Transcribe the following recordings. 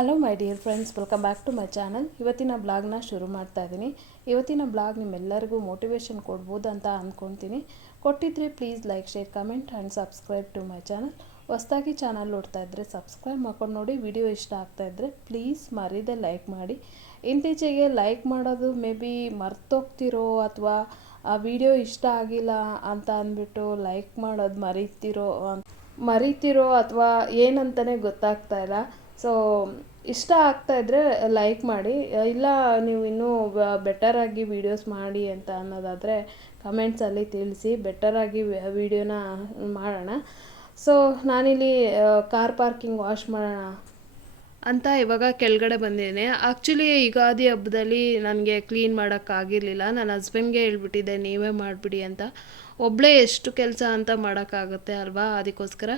Hello my dear friends welcome back to my channel ಇವತ್ತಿನ ಬ್ಲಾಗ್ನ ಶುರು ಮಾಡ್ತಾ ಇದ್ದೀನಿ ಇವತ್ತಿನ ಬ್ಲಾಗ್ ನಿಮ್ಮೆಲ್ಲರಿಗೂ ಮೋಟಿವೇಶನ್ ಕೊಡ್ಬೋದು ಅಂತ ಅಂದ್ಕೊತೀನಿ ಕೊಟ್ಟಿದ್ರೆ please like share comment and subscribe to my channel ಹೊಸ್ದಾಗಿ ಚಾನಲ್ ನೋಡ್ತಾ ಇದ್ದರೆ ಸಬ್ಸ್ಕ್ರೈಬ್ ಮಾಡ್ಕೊಂಡು ನೋಡಿ. ವಿಡಿಯೋ ಇಷ್ಟ ಆಗ್ತಾ ಇದ್ದರೆ ಪ್ಲೀಸ್ ಮರೀದೆ ಲೈಕ್ ಮಾಡಿ. ಇತ್ತೀಚೆಗೆ ಲೈಕ್ ಮಾಡೋದು ಮೇ ಬಿ ಮರ್ತೋಗ್ತಿರೋ ಅಥವಾ ಆ ವಿಡಿಯೋ ಇಷ್ಟ ಆಗಿಲ್ಲ ಅಂತ ಅಂದ್ಬಿಟ್ಟು ಲೈಕ್ ಮಾಡೋದು ಮರೀತಿರೋ ಮರೀತಿರೋ ಅಥವಾ ಏನಂತಲೇ ಗೊತ್ತಾಗ್ತಾ ಇಲ್ಲ. ಸೊ ಇಷ್ಟ ಆಗ್ತಾ ಇದ್ದರೆ ಲೈಕ್ ಮಾಡಿ. ಇಲ್ಲ, ನೀವು ಇನ್ನೂ ಬೆಟರಾಗಿ ವೀಡಿಯೋಸ್ ಮಾಡಿ ಅಂತ ಅನ್ನೋದಾದರೆ ಕಮೆಂಟ್ಸಲ್ಲಿ ತಿಳಿಸಿ ಬೆಟರಾಗಿ ವೀಡಿಯೋನ ಮಾಡೋಣ. ಸೊ ನಾನಿಲ್ಲಿ ಕಾರ್ ಪಾರ್ಕಿಂಗ್ ವಾಶ್ ಮಾಡೋಣ ಅಂತ ಇವಾಗ ಕೆಳಗಡೆ ಬಂದಿದ್ದೀನಿ. ಆ್ಯಕ್ಚುಲಿ ಯುಗಾದಿ ಹಬ್ಬದಲ್ಲಿ ನನಗೆ ಕ್ಲೀನ್ ಮಾಡೋಕ್ಕಾಗಿರಲಿಲ್ಲ ನನ್ನ ಹಸ್ಬೆಂಡ್ಗೆ ಹೇಳ್ಬಿಟ್ಟಿದ್ದೆ, ನೀವೇ ಮಾಡಿಬಿಡಿ ಅಂತ. ಒಬ್ಬಳೇ ಎಷ್ಟು ಕೆಲಸ ಅಂತ ಮಾಡೋಕ್ಕಾಗುತ್ತೆ ಅಲ್ವಾ? ಅದಕ್ಕೋಸ್ಕರ.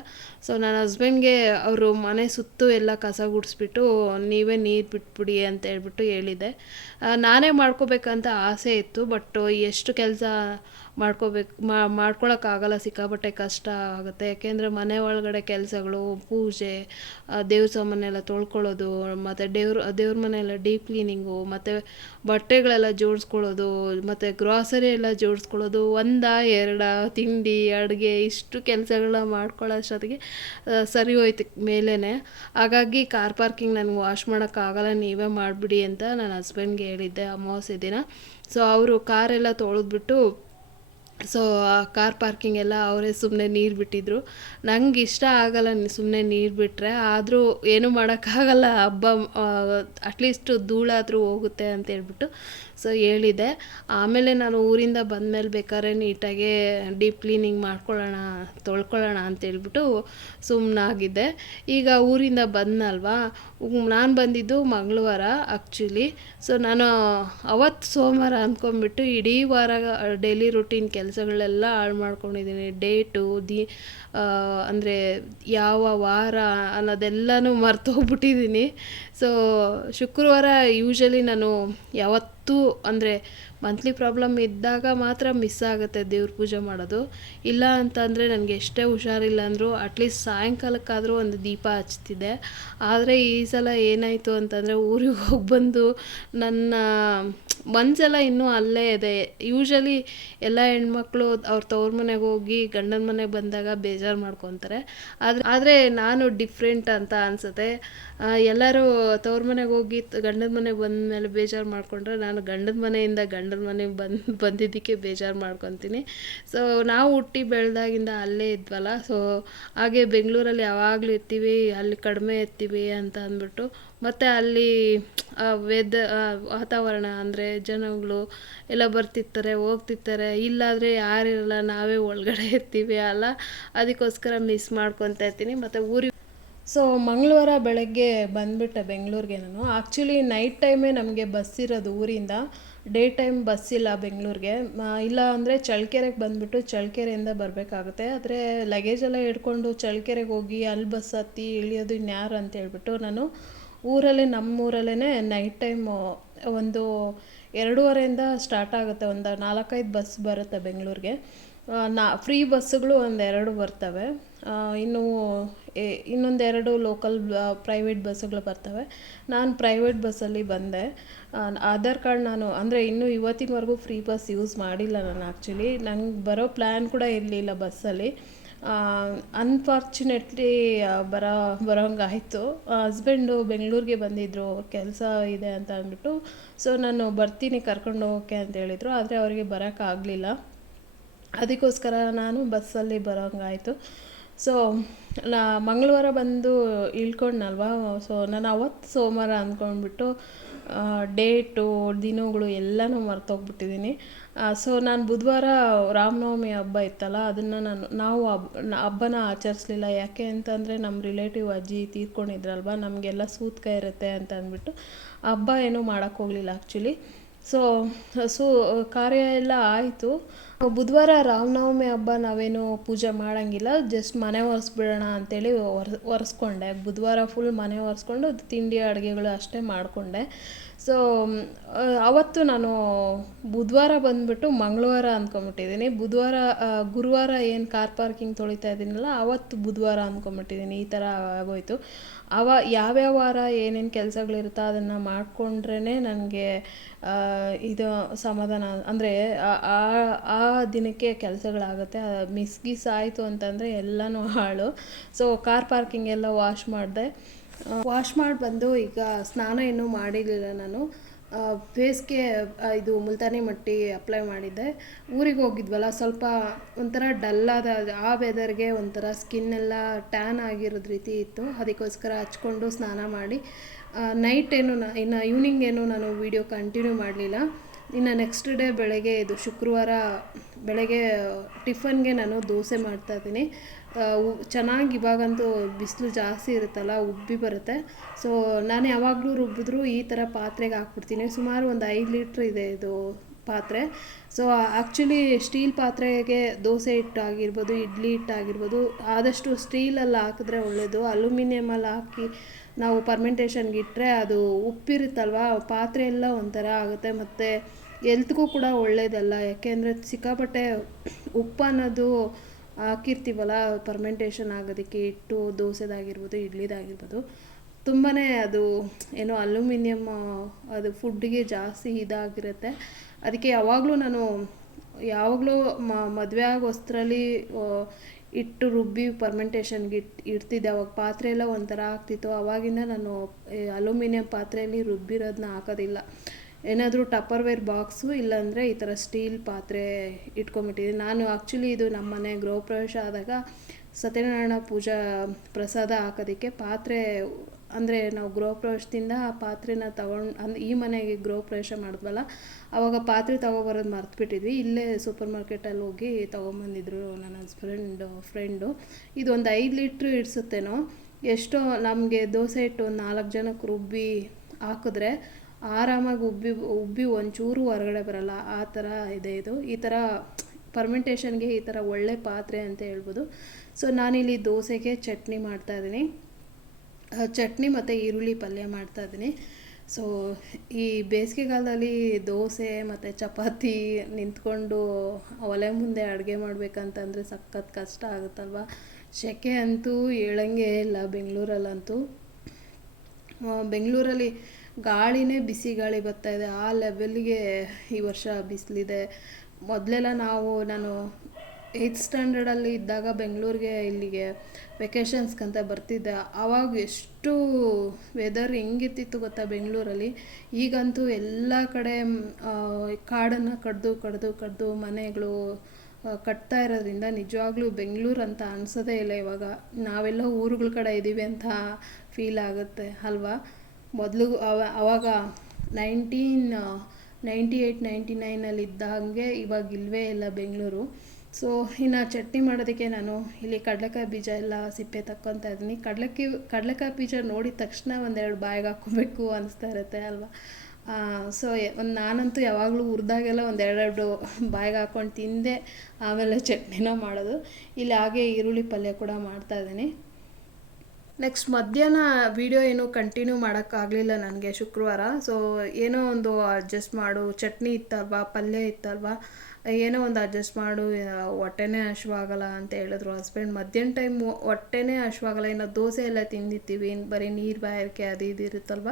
ಸೊ ನನ್ನ ಹಸ್ಬೆಂಡ್ಗೆ ಅವರು ಮನೆ ಸುತ್ತು ಎಲ್ಲ ಕಸ ಗುಡಿಸ್ಬಿಟ್ಟು ನೀವೇ ನೀರು ಬಿಟ್ಬಿಡಿ ಅಂತ ಹೇಳ್ಬಿಟ್ಟು ಹೇಳಿದ್ದೆ. ಆ, ನಾನೇ ಮಾಡ್ಕೋಬೇಕಂತ ಆಸೆ ಇತ್ತು ಬಟ್ ಎಷ್ಟು ಕೆಲಸ ಮಾಡ್ಕೋಬೇಕು ಮಾಡ್ಕೊಳಕ್ಕಾಗಲ್ಲ, ಸಿಕ್ಕಾಪಟ್ಟೆ ಕಷ್ಟ ಆಗುತ್ತೆ. ಯಾಕೆಂದರೆ ಮನೆ ಒಳಗಡೆ ಕೆಲಸಗಳು, ಪೂಜೆ ದೇವ್ರ ಸಾಮಾನೆಲ್ಲ ತೊಳ್ಕೊಳ್ಳೋದು, ಮತ್ತು ದೇವ್ರ ದೇವ್ರ ಮನೆಯೆಲ್ಲ ಡೀಪ್ ಕ್ಲೀನಿಂಗು, ಮತ್ತು ಬಟ್ಟೆಗಳೆಲ್ಲ ಜೋಡಿಸ್ಕೊಳ್ಳೋದು, ಮತ್ತು ಗ್ರಾಸರಿ ಎಲ್ಲ ಜೋಡಿಸ್ಕೊಳ್ಳೋದು, ಒಂದ, ಎರಡ, ತಿಂಡಿ, ಅಡುಗೆ, ಇಷ್ಟು ಕೆಲಸಗಳನ್ನ ಮಾಡ್ಕೊಳ್ಳೋಷ್ಟೊತ್ತಿಗೆ ಸರಿ ಹೋಯ್ತು ಮೇಲೇ ಹಾಗಾಗಿ ಕಾರ್ ಪಾರ್ಕಿಂಗ್ ನನಗೆ ವಾಶ್ ಮಾಡೋಕ್ಕಾಗಲ್ಲ, ನೀವೇ ಮಾಡಿಬಿಡಿ ಅಂತ ನನ್ನ ಹಸ್ಬೆಂಡ್ಗೆ ಹೇಳಿದ್ದೆ ಅಮಾವಾಸ್ಯೆ ದಿನ. ಸೊ, ಅವರು ಕಾರೆಲ್ಲ ತೊಳೆದ್ಬಿಟ್ಟು ಸೊ ಕಾರ್ ಪಾರ್ಕಿಂಗ್ ಎಲ್ಲ ಅವರೇ ಸುಮ್ಮನೆ ನೀರು ಬಿಟ್ಟಿದ್ರು. ನಂಗೆ ಇಷ್ಟ ಆಗಲ್ಲ ಸುಮ್ಮನೆ ನೀರು ಬಿಟ್ಟರೆ ಆದರೂ ಏನೂ ಮಾಡೋಕ್ಕಾಗಲ್ಲ. ಹಬ್ಬ ಅಟ್ಲೀಸ್ಟು ಧೂಳಾದರೂ ಹೋಗುತ್ತೆ ಅಂತ ಹೇಳ್ಬಿಟ್ಟು ಸೊ ಹೇಳಿದೆ, ಆಮೇಲೆ ನಾನು ಊರಿಂದ ಬಂದಮೇಲೆ ಬೇಕಾದ್ರೆ ನೀಟಾಗಿ ಡೀಪ್ ಕ್ಲೀನಿಂಗ್ ಮಾಡ್ಕೊಳ್ಳೋಣ, ತೊಳ್ಕೊಳ್ಳೋಣ ಅಂತ ಹೇಳ್ಬಿಟ್ಟು ಸುಮ್ಮನಾಗಿದ್ದೆ ಈಗ ಊರಿಂದ ಬಂದನಲ್ವಾ? ನಾನು ಬಂದಿದ್ದು ಮಂಗಳವಾರ ಆ್ಯಕ್ಚುಲಿ ಸೊ ನಾನು ಅವತ್ತು ಸೋಮವಾರ ಅಂದ್ಕೊಂಡ್ಬಿಟ್ಟು ಇಡೀ ವಾರ ಡೈಲಿ ರುಟೀನ್ ಕೆಲಸಗಳೆಲ್ಲ ಹಾಳು ಮಾಡ್ಕೊಂಡಿದ್ದೀನಿ. ಡೇಟು ದಿ ಅಂದರೆ ಯಾವ ವಾರ ಅನ್ನೋದೆಲ್ಲನೂ ಮರ್ತೋಗ್ಬಿಟ್ಟಿದ್ದೀನಿ. ಸೊ ಶುಕ್ರವಾರ ಯೂಶಲಿ ನಾನು ಯಾವತ್ತೂ ಅಂದರೆ ಮಂತ್ಲಿ ಪ್ರಾಬ್ಲಮ್ ಇದ್ದಾಗ ಮಾತ್ರ ಮಿಸ್ ಆಗುತ್ತೆ ದೇವ್ರ ಪೂಜೆ ಮಾಡೋದು. ಇಲ್ಲ ಅಂತಂದರೆ ನನಗೆ ಎಷ್ಟೇ ಹುಷಾರಿಲ್ಲ ಅಂದರೂ ಅಟ್ಲೀಸ್ಟ್ ಸಾಯಂಕಾಲಕ್ಕಾದರೂ ಒಂದು ದೀಪ ಹಚ್ತಿದ್ದೆ ಆದರೆ ಈ ಸಲ ಏನಾಯಿತು ಅಂತಂದರೆ ಊರಿಗೆ ಹೋಗಿ ಬಂದು ನನ್ನ ಮನಸ್ಸೆಲ್ಲ ಇನ್ನೂ ಅಲ್ಲೇ ಇದೆ. ಯೂಶಲಿ ಎಲ್ಲ ಹೆಣ್ಮಕ್ಳು ಅವ್ರ ತವ್ರ ಮನೆಗೆ ಹೋಗಿ ಗಂಡನ ಮನೆಗೆ ಬಂದಾಗ ಬೇಜಾರು ಮಾಡ್ಕೊತಾರೆ. ಆದರೆ ಆದರೆ ನಾನು ಡಿಫ್ರೆಂಟ್ ಅಂತ ಅನಿಸುತ್ತೆ. ಎಲ್ಲರೂ ತವ್ರ ಮನೆಗೆ ಹೋಗಿ ಗಂಡನ ಮನೆಗೆ ಬಂದ ಮೇಲೆ ಬೇಜಾರು ಮಾಡ್ಕೊಂಡ್ರೆ ನಾನು ಗಂಡನ ಮನೆಯಿಂದ ಗಂಡನ ಮನೆಗೆ ಬಂದು, ಬಂದಿದ್ದಕ್ಕೆ ಬೇಜಾರು ಮಾಡ್ಕೊತೀನಿ. ಸೊ ನಾವು ಹುಟ್ಟಿ ಬೆಳೆದಾಗಿಂದ ಅಲ್ಲೇ ಇದ್ವಲ್ಲ ಸೊ ಹಾಗೆ ಬೆಂಗಳೂರಲ್ಲಿ ಯಾವಾಗಲೂ ಇರ್ತೀವಿ, ಅಲ್ಲಿ ಕಡಿಮೆ ಇರ್ತೀವಿ ಅಂತ ಅಂದ್ಬಿಟ್ಟು ಮತ್ತು ಅಲ್ಲಿ ವೆದ ವಾತಾವರಣ ಅಂದರೆ ಜನಗಳು ಎಲ್ಲ ಬರ್ತಿರ್ತಾರೆ, ಹೋಗ್ತಿರ್ತಾರೆ. ಇಲ್ಲಾದರೆ ಯಾರಿರಲ್ಲ, ನಾವೇ ಒಳಗಡೆ ಇರ್ತೀವಿ ಅಲ್ಲ. ಅದಕ್ಕೋಸ್ಕರ ಮಿಸ್ ಮಾಡ್ಕೊತಾ ಇರ್ತೀನಿ. ಮತ್ತು ಊರಿ ಸೊ ಮಂಗಳವಾರ ಬೆಳಗ್ಗೆ ಬಂದುಬಿಟ್ಟೆ ಬೆಂಗಳೂರಿಗೆ ನಾನು. ಆ್ಯಕ್ಚುಲಿ ನೈಟ್ ಟೈಮೇ ನಮಗೆ ಬಸ್ ಇರೋದು ಊರಿಂದ. ಡೇ ಟೈಮ್ ಬಸ್ ಇಲ್ಲ ಬೆಂಗಳೂರಿಗೆ. ಇಲ್ಲ ಅಂದರೆ ಚಳ್ಳಕೆರೆಗೆ ಬಂದುಬಿಟ್ಟು ಚಳ್ಳಕೆರೆಯಿಂದ ಬರಬೇಕಾಗುತ್ತೆ. ಆದರೆ ಲಗೇಜ್ ಎಲ್ಲ ಹಿಡ್ಕೊಂಡು ಚಳ್ಳಕೆರೆಗೆ ಹೋಗಿ ಅಲ್ಲಿ ಬಸ್ ಹತ್ತಿ ಇಳಿಯೋದು ಇನ್ಯಾರು ಅಂತ ಹೇಳ್ಬಿಟ್ಟು ನಾನು ಊರಲ್ಲೇ ನೈಟ್ ಟೈಮು ಒಂದು ಎರಡೂವರೆಯಿಂದ ಸ್ಟಾರ್ಟ್ ಆಗುತ್ತೆ. ಒಂದು ನಾಲ್ಕೈದು ಬಸ್ ಬರುತ್ತೆ ಬೆಂಗಳೂರಿಗೆ. ನಾ ಫ್ರೀ ಬಸ್ಸುಗಳು ಒಂದೆರಡು ಬರ್ತವೆ. ಇನ್ನೂ ಇನ್ನೊಂದೆರಡು ಲೋಕಲ್ ಪ್ರೈವೇಟ್ ಬಸ್ಸುಗಳು ಬರ್ತವೆ. ನಾನು ಪ್ರೈವೇಟ್ ಬಸ್ಸಲ್ಲಿ ಬಂದೆ. ಆಧಾರ್ ಕಾರ್ಡ್ ನಾನು, ಅಂದರೆ ಇನ್ನೂ ಇವತ್ತಿನವರೆಗೂ ಫ್ರೀ ಬಸ್ ಯೂಸ್ ಮಾಡಿಲ್ಲ ನಾನು ಆ್ಯಕ್ಚುಲಿ ನಂಗೆ ಬರೋ ಪ್ಲ್ಯಾನ್ ಕೂಡ ಇರಲಿಲ್ಲ ಬಸ್ಸಲ್ಲಿ ಅನ್ಫಾರ್ಚುನೇಟ್ಲಿ ಬರೋ, ಬರೋಂಗಾಯಿತು. ಹಸ್ಬೆಂಡು ಬೆಂಗಳೂರಿಗೆ ಬಂದಿದ್ದರು ಕೆಲಸ ಇದೆ ಅಂತ ಅಂದ್ಬಿಟ್ಟು. ಸೊ ನಾನು ಬರ್ತೀನಿ, ಕರ್ಕೊಂಡು ಹೋಗೋಕ್ಕೆ ಅಂತ ಹೇಳಿದರು. ಆದರೆ ಅವರಿಗೆ ಬರೋಕ್ಕಾಗಲಿಲ್ಲ. ಅದಕ್ಕೋಸ್ಕರ ನಾನು ಬಸ್ಸಲ್ಲಿ ಬರೋಂಗಾಯಿತು. ಸೊ ನಾ ಮಂಗಳವಾರ ಬಂದು ಇಳ್ಕೊಂಡ್ನಲ್ವಾ? ಸೊ ನಾನು ಅವತ್ತು ಸೋಮವಾರ ಅಂದ್ಕೊಂಡ್ಬಿಟ್ಟು ಡೇಟು, ದಿನಗಳು ಎಲ್ಲನೂ ಮರ್ತೋಗ್ಬಿಟ್ಟಿದ್ದೀನಿ ಸೊ ನಾನು ಬುಧವಾರ ರಾಮನವಮಿ ಹಬ್ಬ ಇತ್ತಲ್ಲ, ಅದನ್ನು ನಾನು, ನಾವು ಹಬ್ ಹಬ್ಬನ ಆಚರಿಸ್ಲಿಲ್ಲ. ಯಾಕೆ ಅಂತಂದರೆ ನಮ್ಮ ರಿಲೇಟಿವ್ ಅಜ್ಜಿ ತೀರ್ಕೊಂಡಿದ್ರಲ್ವ, ನಮಗೆಲ್ಲ ಸೂತ್ಕ ಇರುತ್ತೆ ಅಂತ ಅಂದ್ಬಿಟ್ಟು ಹಬ್ಬ ಏನೂ ಮಾಡೋಕ್ಕೋಗ್ಲಿಲ್ಲ ಆ್ಯಕ್ಚುಲಿ ಸೊ ಸೊ ಕಾರ್ಯ ಎಲ್ಲ ಆಯಿತು. ಬುಧವಾರ ರಾಮನವಮಿ ಹಬ್ಬ ನಾವೇನು ಪೂಜೆ ಮಾಡೋಂಗಿಲ್ಲ. ಜಸ್ಟ್ ಮನೆ ಒರೆಸ್ಬಿಡೋಣ ಅಂತೇಳಿ ಒರ್ ಒರೆಸ್ಕೊಂಡೆ. ಬುಧವಾರ ಫುಲ್ ಮನೆ ಒರೆಸ್ಕೊಂಡು ತಿಂಡಿ, ಅಡುಗೆಗಳು ಅಷ್ಟೇ ಮಾಡಿಕೊಂಡೆ. ಸೊ ಅವತ್ತು ನಾನು ಬುಧವಾರ ಬಂದುಬಿಟ್ಟು ಮಂಗಳವಾರ ಅಂದ್ಕೊಂಬಿಟ್ಟಿದ್ದೀನಿ. ಬುಧವಾರ ಗುರುವಾರ ಏನು ಕಾರ್ ಪಾರ್ಕಿಂಗ್ ತೊಳಿತಾ ಇದ್ದೀನಲ್ಲ, ಅವತ್ತು ಬುಧವಾರ ಅಂದ್ಕೊಂಬಿಟ್ಟಿದ್ದೀನಿ. ಈ ಥರ ಆಗೋಯ್ತು. ಅವ, ಯಾವ್ಯಾವ ವಾರ ಏನೇನು ಕೆಲಸಗಳಿರುತ್ತೋ ಅದನ್ನು ಮಾಡಿಕೊಂಡ್ರೇ ನನಗೆ ಇದು ಸಮಾಧಾನ, ಅಂದರೆ, ಆ ಆ ದಿನಕ್ಕೆ ಕೆಲಸಗಳಾಗುತ್ತೆ. ಮಿಸ್ ಗಿಸ್ ಆಯಿತು ಅಂತಂದರೆ ಎಲ್ಲನೂ ಹಾಳು. ಸೊ ಕಾರ್ ಪಾರ್ಕಿಂಗ್ ಎಲ್ಲ ವಾಶ್ ಮಾಡಿದೆ. ವಾಶ್ ಮಾಡಿ ಬಂದು ಈಗ ಸ್ನಾನ ಇನ್ನೂ ಮಾಡಿರಲಿಲ್ಲ ನಾನು. ಫೇಸ್ಗೆ ಇದು ಮುಲ್ತಾನಿ ಮಟ್ಟಿ ಅಪ್ಲೈ ಮಾಡಿದ್ದೆ. ಊರಿಗೆ ಹೋಗಿದ್ವಲ್ಲ, ಸ್ವಲ್ಪ ಒಂಥರ ಡಲ್ಲಾದ ಆ ವೆದರ್ಗೆ ಒಂಥರ ಸ್ಕಿನ್ ಎಲ್ಲ ಟ್ಯಾನ್ ಆಗಿರೋದು ರೀತಿ ಇತ್ತು. ಅದಕ್ಕೋಸ್ಕರ ಹಚ್ಕೊಂಡು ಸ್ನಾನ ಮಾಡಿ ನೈಟ್ ಏನು ಇನ್ನು ಈವ್ನಿಂಗ್ ಏನು ನಾನು ವೀಡಿಯೋ ಕಂಟಿನ್ಯೂ ಮಾಡಲಿಲ್ಲ. ಇನ್ನು ನೆಕ್ಸ್ಟ್ ಡೇ ಬೆಳಗ್ಗೆ ಇದು ಶುಕ್ರವಾರ ಬೆಳಗ್ಗೆ ಟಿಫನ್ಗೆ ನಾನು ದೋಸೆ ಮಾಡ್ತಾಯಿದ್ದೀನಿ ಚೆನ್ನಾಗಿ ಇವಾಗಂತೂ ಬಿಸಿಲು ಜಾಸ್ತಿ ಇರುತ್ತಲ್ಲ, ಉಬ್ಬಿ ಬರುತ್ತೆ. ಸೊ ನಾನು ಯಾವಾಗಲೂ ರುಬ್ಬಿದ್ರೂ ಈ ಥರ ಪಾತ್ರೆಗೆ ಹಾಕ್ಬಿಡ್ತೀನಿ. ಸುಮಾರು ಒಂದು ಐದು ಲೀಟ್ರ್ ಇದೆ ಇದು ಪಾತ್ರೆ. ಸೊ ಆ್ಯಕ್ಚುಲಿ ಸ್ಟೀಲ್ ಪಾತ್ರೆಗೆ ದೋಸೆ ಹಿಟ್ಟು ಆಗಿರ್ಬೋದು, ಇಡ್ಲಿ ಹಿಟ್ಟು ಆಗಿರ್ಬೋದು, ಆದಷ್ಟು ಸ್ಟೀಲಲ್ಲಿ ಹಾಕಿದ್ರೆ ಒಳ್ಳೆಯದು ಅಲ್ಯೂಮಿನಿಯಮಲ್ಲಿ ಹಾಕಿ ನಾವು ಪರ್ಮೆಂಟೇಷನ್ಗೆ ಇಟ್ಟರೆ ಅದು ಉಪ್ಪಿರುತ್ತಲ್ವ, ಪಾತ್ರೆ ಎಲ್ಲ ಒಂಥರ ಆಗುತ್ತೆ. ಮತ್ತು ಎಲ್ತ್ಗೂ ಕೂಡ ಒಳ್ಳೆಯದಲ್ಲ ಯಾಕೆಂದರೆ ಸಿಕ್ಕಾಪಟ್ಟೆ ಉಪ್ಪು ಅನ್ನೋದು ಹಾಕಿರ್ತೀವಲ್ಲ ಪರ್ಮೆಂಟೇಷನ್ ಆಗೋದಕ್ಕೆ ಹಿಟ್ಟು, ದೋಸೆದಾಗಿರ್ಬೋದು, ಇಡ್ಲಿದಾಗಿರ್ಬೋದು. ತುಂಬಾ ಅದು ಏನು ಅಲ್ಯೂಮಿನಿಯಮ್ ಅದು ಫುಡ್ಡಿಗೆ ಜಾಸ್ತಿ ಇದಾಗಿರುತ್ತೆ. ಅದಕ್ಕೆ ಯಾವಾಗಲೂ ನಾನು ಯಾವಾಗಲೂ ಮದುವೆ ಆಗೋ ಹೊಸ್ತ್ರಲ್ಲಿ ಇಟ್ಟು ರುಬ್ಬಿ ಪರ್ಮೆಂಟೇಷನ್ಗೆ ಇಟ್, ಇಡ್ತಿದ್ದೆ. ಅವಾಗ ಪಾತ್ರೆ ಎಲ್ಲ ಒಂಥರ ಆಗ್ತಿತ್ತು. ಅವಾಗಿಂದ ನಾನು ಅಲ್ಯೂಮಿನಿಯಂ ಪಾತ್ರೆಯಲ್ಲಿ ರುಬ್ಬಿರೋದನ್ನ ಹಾಕೋದಿಲ್ಲ. ಏನಾದರೂ ಟಪ್ಪರ್ವೇರ್ ಬಾಕ್ಸು ಇಲ್ಲಾಂದರೆ ಈ ಥರ ಸ್ಟೀಲ್ ಪಾತ್ರೆ ಇಟ್ಕೊಂಬಿಟ್ಟಿದ್ದೀನಿ ನಾನು ಆ್ಯಕ್ಚುಲಿ ಇದು ನಮ್ಮ ಮನೆ ಗೃಹ ಪ್ರವೇಶ ಆದಾಗ ಸತ್ಯನಾರಾಯಣ ಪೂಜಾ ಪ್ರಸಾದ ಹಾಕೋದಕ್ಕೆ ಪಾತ್ರೆ, ಅಂದರೆ ನಾವು ಗೃಹ ಪ್ರವೇಶದಿಂದ ಆ ಪಾತ್ರೆನ ತಗೊಂಡು, ಅಂದ್ರೆ ಈ ಮನೆಗೆ ಗೃಹ ಪ್ರವೇಶ ಮಾಡಿದ್ವಲ್ಲ ಆವಾಗ ಪಾತ್ರೆ ತೊಗೊಬರೋದು ಮರ್ತ್ಬಿಟ್ಟಿದ್ವಿ. ಇಲ್ಲೇ ಸೂಪರ್ ಮಾರ್ಕೆಟಲ್ಲಿ ಹೋಗಿ ತೊಗೊಂಬಂದಿದ್ರು ನನ್ನ ಹಸ್ಬೆಂಡು ಫ್ರೆಂಡು ಇದೊಂದು ಐದು ಲೀಟ್ರ್ ಇಡ್ಸುತ್ತೇನೋ, ಎಷ್ಟೋ ನಮಗೆ ದೋಸೆ ಇಟ್ಟು ಒಂದು ನಾಲ್ಕು ಜನಕ್ಕೆ ರುಬ್ಬಿ ಹಾಕಿದ್ರೆ ಆರಾಮಾಗಿ ಉಬ್ಬಿ ಉಬ್ಬಿ ಒಂಚೂರು ಹೊರಗಡೆ ಬರಲ್ಲ. ಆ ಥರ ಇದೆ ಇದು. ಈ ಥರ ಪರ್ಮೆಂಟೇಷನ್ಗೆ ಈ ಥರ ಒಳ್ಳೆ ಪಾತ್ರೆ ಅಂತ ಹೇಳ್ಬೋದು. ಸೊ ನಾನಿಲ್ಲಿ ದೋಸೆಗೆ ಚಟ್ನಿ ಮಾಡ್ತಾಯಿದ್ದೀನಿ ಚಟ್ನಿ ಮತ್ತು ಈರುಳ್ಳಿ ಪಲ್ಯ ಮಾಡ್ತಾಯಿದ್ದೀನಿ ಸೊ ಈ ಬೇಸಿಗೆಗಾಲದಲ್ಲಿ ದೋಸೆ ಮತ್ತು ಚಪಾತಿ ನಿಂತ್ಕೊಂಡು ಒಲೆ ಮುಂದೆ ಅಡುಗೆ ಮಾಡಬೇಕಂತಂದರೆ ಸಖತ್ ಕಷ್ಟ ಆಗುತ್ತಲ್ವ? ಸೆಕೆ ಅಂತೂ ಹೇಳಂಗೆ ಇಲ್ಲ. ಬೆಂಗಳೂರಲ್ಲಂತೂ. ಬೆಂಗಳೂರಲ್ಲಿ ಗಾಳಿನೇ ಬಿಸಿ ಗಾಳಿ ಬರ್ತಾ ಇದೆ. ಆ ಲೆವೆಲ್ಗೆ ಈ ವರ್ಷ ಬಿಸಿಲಿದೆ. ಮೊದಲೆಲ್ಲ ನಾವು, ನಾನು ಏಯ್ತ್ ಸ್ಟ್ಯಾಂಡರ್ಡಲ್ಲಿ ಇದ್ದಾಗ ಬೆಂಗಳೂರಿಗೆ ಇಲ್ಲಿಗೆ ವೆಕೇಷನ್ಸ್ಗಂತ ಬರ್ತಿದ್ದೆ. ಆವಾಗ ಎಷ್ಟು ವೆದರ್ ಹೆಂಗಿರ್ತಿತ್ತು ಗೊತ್ತಾ ಬೆಂಗಳೂರಲ್ಲಿ? ಈಗಂತೂ ಎಲ್ಲ ಕಡೆ ಕಾಡನ್ನು ಕಡ್ದು ಕಡ್ದು ಕಡ್ದು ಮನೆಗಳು ಕಟ್ತಾ ಇರೋದ್ರಿಂದ ನಿಜವಾಗ್ಲೂ ಬೆಂಗಳೂರು ಅಂತ ಅನ್ಸೋದೇ ಇಲ್ಲ ಇವಾಗ. ನಾವೆಲ್ಲ ಊರುಗಳ ಕಡೆ ಇದ್ದೀವಿ ಅಂತ ಫೀಲ್ ಆಗುತ್ತೆ, ಅಲ್ವಾ? ಮೊದಲು ಅವ, ಅವಾಗ ನೈನ್ಟೀನ್ ನೈಂಟಿ ಏಯ್ಟ್ ನೈಂಟಿ ನೈನಲ್ಲಿ ಇದ್ದಂಗೆ ಇವಾಗ ಇಲ್ಲವೇ ಇಲ್ಲ ಬೆಂಗಳೂರು. ಸೊ ಇನ್ನು ಚಟ್ನಿ ಮಾಡೋದಕ್ಕೆ ನಾನು ಇಲ್ಲಿ ಕಡಲೆಕಾಯಿ ಬೀಜ ಎಲ್ಲ ಸಿಪ್ಪೆ ತಕ್ಕೊತಾ ಇದ್ದೀನಿ. ಕಡಲೆಕಾಯಿ ಕಡಲೆಕಾಯಿ ಬೀಜ ನೋಡಿದ ತಕ್ಷಣ ಒಂದೆರಡು ಬಾಯಿಗೆ ಹಾಕ್ಕೋಬೇಕು ಅನಿಸ್ತಾ ಇರುತ್ತೆ ಅಲ್ವಾ? ಸೊ ಒಂದು ನಾನಂತೂ ಯಾವಾಗಲೂ ಹುರಿದಾಗೆಲ್ಲ ಒಂದೆರಡೆರಡು ಬಾಯಿಗೆ ಹಾಕ್ಕೊಂಡು ತಿಂದೆ, ಆಮೇಲೆ ಚಟ್ನಿನ ಮಾಡೋದು. ಇಲ್ಲಿ ಹಾಗೆ ಈರುಳ್ಳಿ ಪಲ್ಯ ಕೂಡ ಮಾಡ್ತಾಯಿದ್ದೀನಿ ನೆಕ್ಸ್ಟ್ ಮಧ್ಯಾಹ್ನ ವೀಡಿಯೋ ಏನು ಕಂಟಿನ್ಯೂ ಮಾಡೋಕ್ಕಾಗಲಿಲ್ಲ ನನಗೆ ಶುಕ್ರವಾರ. ಸೊ ಏನೋ ಒಂದು ಅಡ್ಜಸ್ಟ್ ಮಾಡು. ಚಟ್ನಿ ಇತ್ತಲ್ವಾ? ಪಲ್ಯ ಇತ್ತಲ್ವಾ? ಏನೋ ಒಂದು ಅಡ್ಜಸ್ಟ್ ಮಾಡು. ಹೊಟ್ಟೆನೇ ಹಶ್ವಾಗಲ್ಲ ಅಂತ ಹೇಳಿದ್ರು ಹಸ್ಬೆಂಡ್ ಮಧ್ಯಾಹ್ನ ಟೈಮ್ ಹೊಟ್ಟೆನೇ ಹಶ್ವಾಗಲ್ಲ. ಇನ್ನು ದೋಸೆ ಎಲ್ಲ ತಿಂದಿರ್ತೀವಿ. ಬರೀ ನೀರು ಬಾಯಾರಿಕೆ ಅದು ಇದು ಇರುತ್ತಲ್ವ?